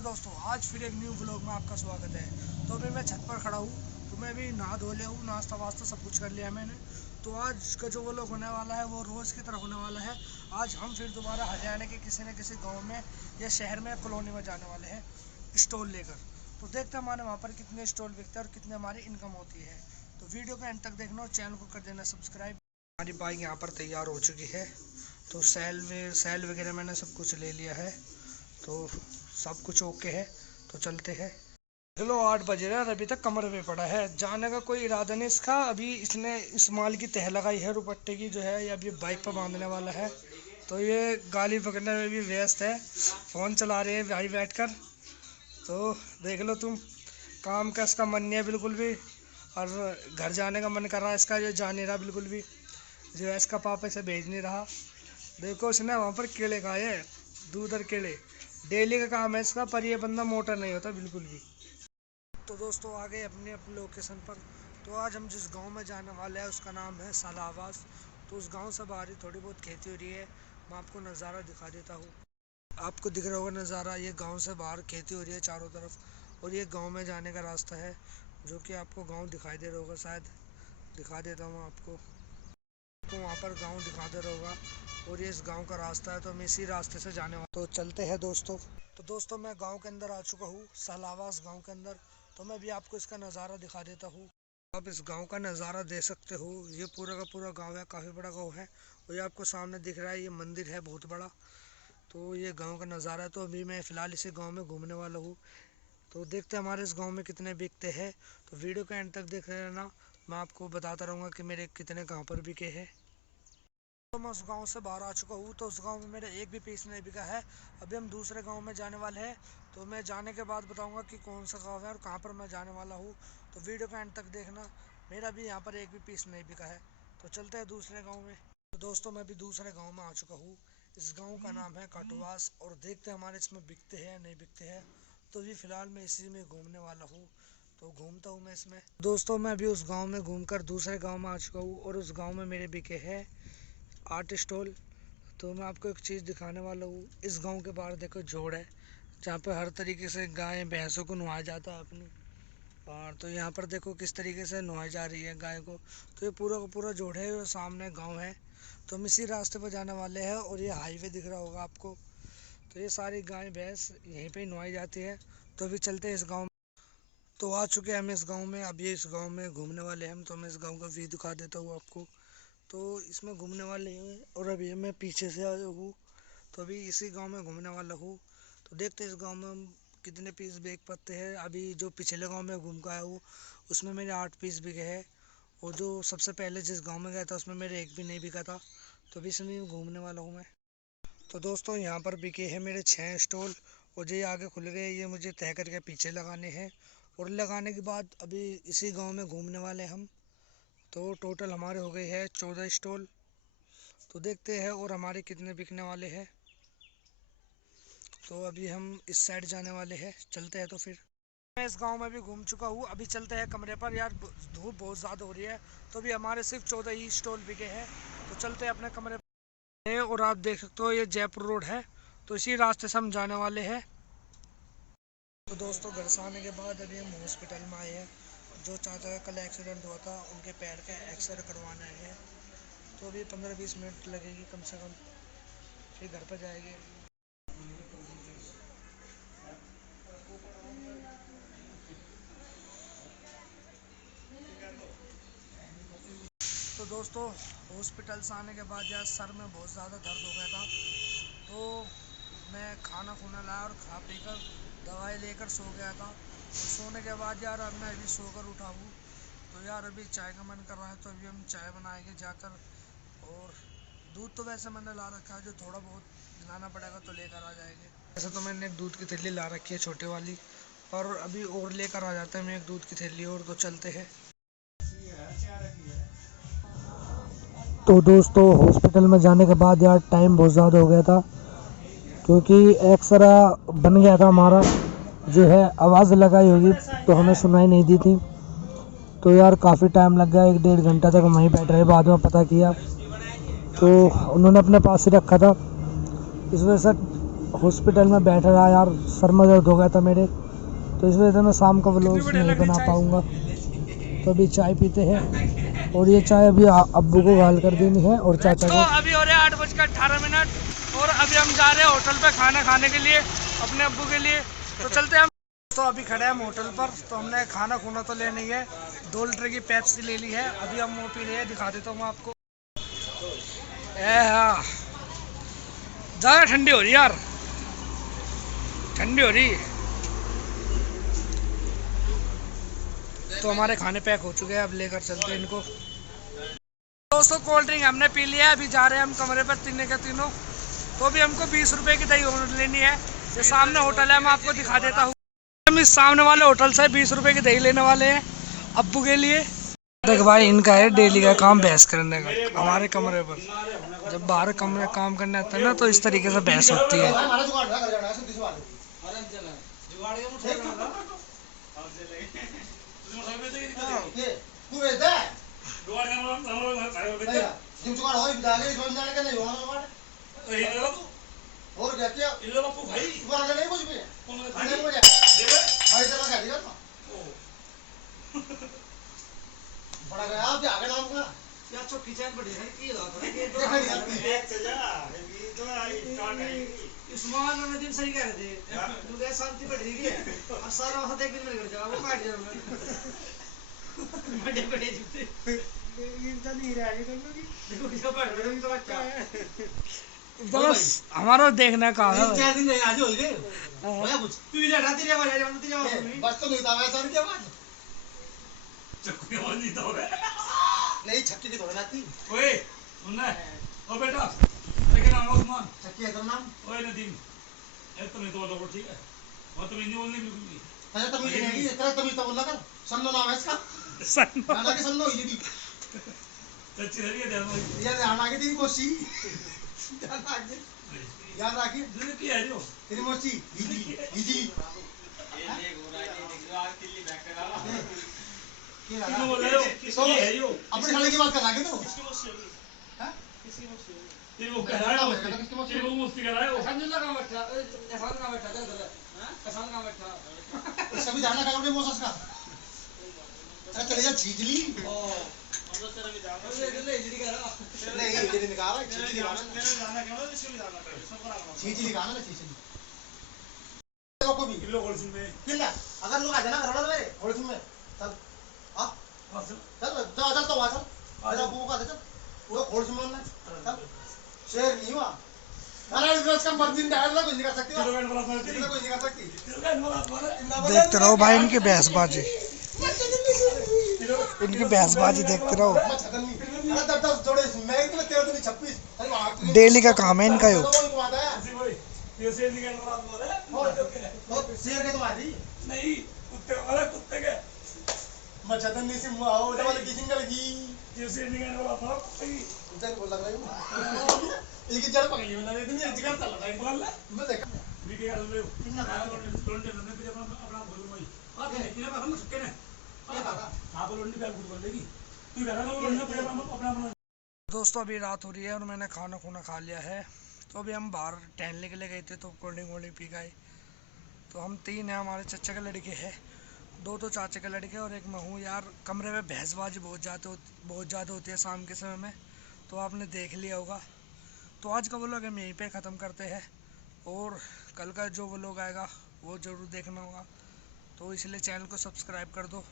Hello दोस्तों, आज फिर एक न्यू व्लॉग में आपका स्वागत है। तो अभी मैं छत पर खड़ा हूँ। तो मैं भी नहा धो लिया हूँ, नाश्ता वास्ता सब कुछ कर लिया है मैंने। तो आज का जो व्लॉग होने वाला है वो रोज़ की तरह होने वाला है। आज हम फिर दोबारा हरियाणा के किसी न किसी गांव में या शहर में कॉलोनी में जाने वाले हैं स्टॉल लेकर। तो देखते हैं हमारे वहाँ पर कितने स्टॉल बिकते हैं और कितनी हमारी इनकम होती है। तो वीडियो को एंड तक देखना और चैनल को कर देना सब्सक्राइब। हमारी बाइक यहाँ पर तैयार हो चुकी है। तो सेल वगैरह मैंने सब कुछ ले लिया है। तो सब कुछ ओके है। तो चलते हैं। चलो 8 बजे रहे और अभी तक कमरे पे पड़ा है। जाने का कोई इरादा नहीं इसका। अभी इसने इस माल की तह लगाई है रुपट्टे की जो है, ये अभी बाइक पर बांधने वाला है। तो ये गाली पकड़ने में भी व्यस्त है, फ़ोन चला रहे हैं भाई बैठकर। तो देख लो तुम, काम का इसका मन नहीं है बिल्कुल भी। और घर जाने का मन कर रहा है इसका, जो जा नहीं रहा बिल्कुल भी। जो है इसका पापा इसे भेज नहीं रहा। देखो इसने वहाँ पर केले खाए हैं, दूधर केले। डेली का काम है इसका, पर ये बंदा मोटा नहीं होता बिल्कुल भी। तो दोस्तों आ गए अपने अपने लोकेशन पर। तो आज हम जिस गांव में जाने वाले हैं उसका नाम है सालावास। तो उस गांव से बाहर ही थोड़ी बहुत खेती हो रही है। मैं आपको नज़ारा दिखा देता हूँ। आपको दिख रहा होगा नज़ारा, ये गांव से बाहर खेती हो रही है चारों तरफ। और ये गांव में जाने का रास्ता है, जो कि आपको गाँव दिखाई दे रहा होगा। शायद दिखा देता हूँ आपको वहाँ पर गांव दिखा दे रहा होगा। और ये इस गांव का रास्ता है, तो हम इसी रास्ते से जाने वाले। तो चलते हैं दोस्तों। तो दोस्तों मैं गांव के अंदर आ चुका हूँ, सालावास गांव के अंदर। तो मैं भी आपको इसका नज़ारा दिखा देता हूँ। आप इस गांव का नज़ारा दे सकते हो। ये पूरा का पूरा गांव है, काफ़ी बड़ा गांव है। और ये आपको सामने दिख रहा है, ये मंदिर है बहुत बड़ा। तो ये गांव का नज़ारा है। तो अभी मैं फ़िलहाल इसी गाँव में घूमने वाला हूँ। तो देखते हैं हमारे इस गाँव में कितने बिकते हैं। तो वीडियो के एंड तक देख रहना, मैं आपको बताता रहूँगा कि मेरे कितने कहाँ पर बिके हैं। तो मैं उस गांव से बाहर आ चुका हूँ। तो उस गांव में मेरा एक भी पीस नहीं बिका है। अभी हम दूसरे गांव में जाने वाले हैं। तो मैं जाने के बाद बताऊंगा कि कौन सा गांव है और कहां पर मैं जाने वाला हूँ। तो वीडियो का एंड तक देखना। मेरा भी यहाँ पर एक भी पीस नहीं बिका है। तो चलते हैं दूसरे गाँव में। तो दोस्तों मैं भी दूसरे गाँव में आ चुका हूँ। इस गाँव का नाम है काटुवास। और देखते हैं हमारे इसमें बिकते हैं नहीं बिकते हैं। तो अभी फ़िलहाल मैं इसी में घूमने वाला हूँ। तो घूमता हूँ मैं इसमें। दोस्तों मैं अभी उस गांव में घूमकर दूसरे गांव में आ चुका हूँ। और उस गांव में मेरे बिके हैं 8 स्टॉल। तो मैं आपको एक चीज़ दिखाने वाला हूँ। इस गांव के बाहर देखो जोड़ है, जहाँ पे हर तरीके से गाय भैंसों को नहवाया जाता है अपनी। और तो यहाँ पर देखो किस तरीके से नहवाई जा रही है गाय को। तो ये पूरा का पूरा जोड़ है और सामने गांव है। तो हम इसी रास्ते पर जाने वाले हैं। और ये हाईवे दिख रहा होगा आपको। तो ये सारी गाय भैंस यहीं पे नहवाई जाती है। तो अभी चलते हैं इस गाँव में। तो आ चुके हैं हम इस गाँव में। अब ये इस गाँव में घूमने वाले हैं हम। तो मैं इस गाँव का व्यू दिखा देता हूँ आपको। तो इसमें घूमने वाले हैं। और अभी मैं पीछे से आया हूँ। तो अभी इसी गांव में घूमने वाला हूँ। तो देखते हैं इस गांव में हम कितने पीस बेच पाते हैं। अभी जो पिछले गांव में घूम कर आया हूँ उसमें मेरे 8 पीस बिके हैं। और जो सबसे पहले जिस गांव में गया था उसमें मेरे एक भी नहीं बिका था। तो अभी इसमें घूमने वाला हूँ मैं। तो दोस्तों यहाँ पर बिके हैं मेरे 6 स्टॉल। और जो ये आगे खुल गए, ये मुझे तय करके पीछे लगाने हैं। और लगाने के बाद अभी इसी गाँव में घूमने वाले हम। तो टोटल हमारे हो गए हैं 14 स्टॉल। तो देखते हैं और हमारे कितने बिकने वाले हैं। तो अभी हम इस साइड जाने वाले हैं, चलते हैं। तो फिर मैं इस गांव में भी घूम चुका हूँ। अभी चलते हैं कमरे पर। यार धूप बहुत ज़्यादा हो रही है। तो अभी हमारे सिर्फ 14 ही स्टॉल बिके हैं। तो चलते हैं अपने कमरे पर। और आप देख सकते हो ये जयपुर रोड है। तो इसी रास्ते से हम जाने वाले हैं। तो दोस्तों घर से आने के बाद अभी हम हॉस्पिटल में आए हैं। जो चाचा का कल एक्सीडेंट हुआ था, उनके पैर का एक्सरे करवाना है। तो अभी 15-20 मिनट लगेगी कम से कम, फिर घर पर जाएंगे। तो दोस्तों हॉस्पिटल से आने के बाद यार सर में बहुत ज़्यादा दर्द हो गया था। तो मैं खाना खुना लाया और खा पी कर दवाई लेकर सो गया था। तो सोने के बाद यार अब मैं अभी सोकर उठा हूँ। तो यार अभी चाय का मन कर रहा है। तो अभी हम चाय बनाएंगे जाकर। और दूध तो वैसे मैंने ला रखा है, जो थोड़ा बहुत लाना पड़ेगा तो लेकर आ जाएंगे। वैसे तो मैंने एक दूध की थैली ला रखी है छोटे वाली, और अभी और लेकर आ जाते हैं मैं एक दूध की थैली और। तो चलते हैं। तो दोस्तों हॉस्पिटल में जाने के बाद यार टाइम बहुत ज़्यादा हो गया था, क्योंकि एक्सरा बन गया था हमारा। जो है आवाज़ लगाई होगी तो हमें सुनाई नहीं दी थी। तो यार काफ़ी टाइम लग गया, 1-1.5 घंटा तक वहीं बैठ रहे। बाद में पता किया तो उन्होंने अपने पास ही रखा था। इस वजह से हॉस्पिटल में बैठा रहा यार, सर में दर्द हो गया था मेरे, तो इस वजह से मैं शाम का व्लॉग नहीं बना पाऊँगा। तो अभी चाय पीते हैं, और ये चाय अभी अब्बू को गाल कर देनी है और चाचा को। अभी हो रहे हैं 8:18 और अभी हम जा रहे हैं होटल पे खाना खाने के लिए अपने अब्बू के लिए। तो चलते हैं हम। तो अभी खड़े हैं हम होटल पर, तो हमने खाना खुना तो ले नहीं है, 2 लीटर की पेप्सी ले ली है। अभी हम वो पी रहे हैं, दिखा देता हूँ मैं आपको। हाँ, ज़्यादा ठंडी हो रही यार, ठंडी हो रही। तो हमारे खाने पैक हो चुके हैं, अब लेकर चलते हैं इनको। दोस्तों कोल्ड ड्रिंक हमने पी लिया है, अभी जा रहे हैं हम कमरे पर तीनों के तीनों। तो अभी हमको 20 रुपए की दही लेनी है। ये सामने होटल है, मैं आपको दिखा देता हूँ। हम इस सामने वाले होटल से 20 रुपए की दही लेने वाले हैं अब्बू के लिए। देख भाई, इनका है डेली का काम बहस करने का हमारे कमरे पर। जब बाहर कमरे काम करने आते हैं ना, तो इस तरीके से बहस होती है। बड़ा गया आप आगे नाम का यार चौकी चैन पड़ी है की बात है ये तो उस्मान ने दिन सही कह रहे थे मुझे शांति पड़ रही है और सारा वहां देख के मेरे घर जाओ वो काट जाऊंगा बड़े बड़े जूते इनका नहीं रहा ये दोनों की देखो क्या पड़ रहा है तो अच्छा है बस हमारा देखना कहाँ है। 4 दिन रहे आज हो गए होया कुछ तू इधर रात तेरी आवाज आ जाती है बस तो नहीं था वैसा नहीं क्या आवाज चक्कू की आवाज नहीं था नहीं छक्के की थोड़ी आती ओए सुनना ओ बेटा लेकिन नाम उस्मान छक्के है तेरा नाम ओए नदीम ये तो नहीं तो बोलो ठीक है वो तो हिंदी बोलनी बिल्कुल नहीं अरे तुम ये नहीं तेरा तुम तो बोलना कर सन्नो नाम है इसका सन्नो नाम के सन्नो ये भी सच्ची रही है यार ध्यान आगे तेरी कोसी ध्यान आगे याद रखिए दूर की है जो तेरी मोची हिजी हिजी ये देख हो रहा है देख आज दिल्ली बैक करा किसको बोल रहे हो किसकी है यो अपने खाने की बात कर रहा है तो किसकी मस्ती होगी हैं किसकी मस्ती होगी तेरे वो कह रहा है तेरे वो मस्ती कर रहा है संजुला का बैठा एहसान का बैठा चल हैं एहसान का बैठा इसका भी जाना करोगे मोसस का अरे चले जा छीजली ओ हम तो तेरा भी जाना ले इजली कर रहा नहीं इजली निकाल छीजली गाना मेरे जाना क्यों इसको भी जाना कर सब करा छीजली गाना ना छीजली लोग को भी किलो होलसेल में किला अगर लोग आ जाना घर वाले मेरे होलसेल में तब चल चल तो चल मेरा बुआ का चल वो खोल से मारना चल शेर नहीं हुआ अरे इस का मर्जी डाल ना कोई नहीं कर सकती कोई नहीं कर सकती देखते रहो भाई इनकी बहसबाजी, इनकी बहसबाजी देखते रहो। डेली का काम है इनका यो। शेर के तुम्हारी नहीं कुत्ते वाला कुत्ते के मच्छरदानी से मुंह आओ जब वाले किचिंग लगी जैसे निकलने वाला था उधर बोल लग रहा है एक जड़ पकड़ी मैंने इतनी जिगर चल रहा है बोल मैं देख वीडियो कर ले कितना लोन दे पे जब अपना बोल मई हां किने पर हम छक्के ने ये बात आप लोन नहीं बैग बोल लेगी तू घर में लोन पे अपना दोस्तों अभी रात हो रही है और मैंने खाना खुना खा लिया है। तो अभी हम बाहर टहलने के लिए गए थे, तो कोल्ड ड्रिंक पी गए। तो हम 3 हैं, हमारे चचा के लड़के हैं, 2 तो चाचा के लड़के और एक मैं हूँ। यार कमरे में बहसबाजी बहुत ज़्यादा होती है शाम के समय में, तो आपने देख लिया होगा। तो आज का व्लॉग हम यहीं पे ख़त्म करते हैं, और कल का जो व्लॉग आएगा वो ज़रूर देखना होगा। तो इसलिए चैनल को सब्सक्राइब कर दो।